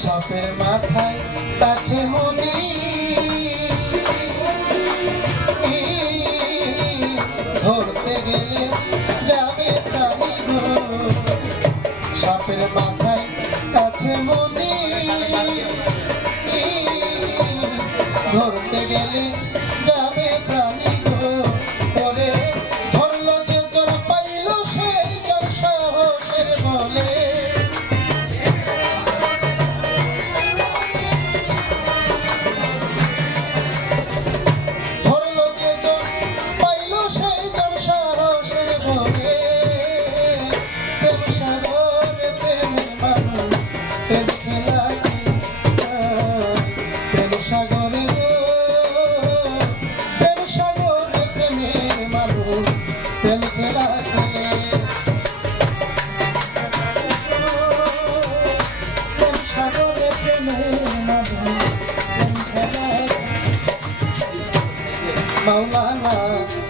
সাপের মাথায় কাছে মনি ধরতে গেলে যাবে প্রাণী সাপের মাথায় কাছে মনি ধরতে গেলে যাবে প্রাণী পরে ধরলো যে জন পাইল সেই জন সাহসের বলে মাওলানা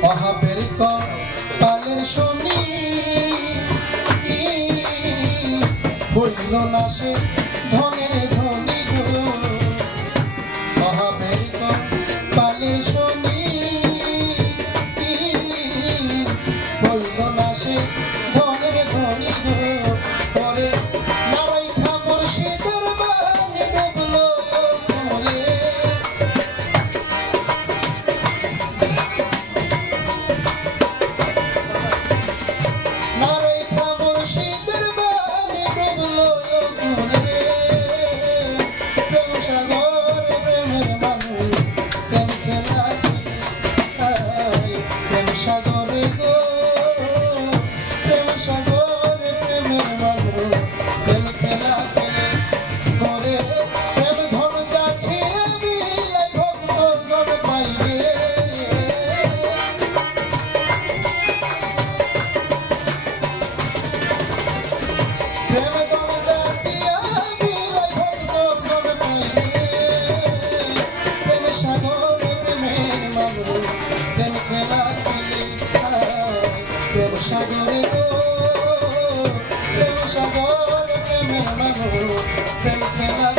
ওহাবের কপালের শনি হইল না সে ধনের ধনী গো ওহাবের কপালের শনি হইল না সে ধনের ধনী গো পরে নারাই খামর শীতের বাণী ডুবলো পরে সাগরে গো সাগর প্রেমের মাগো প্রেম খেলা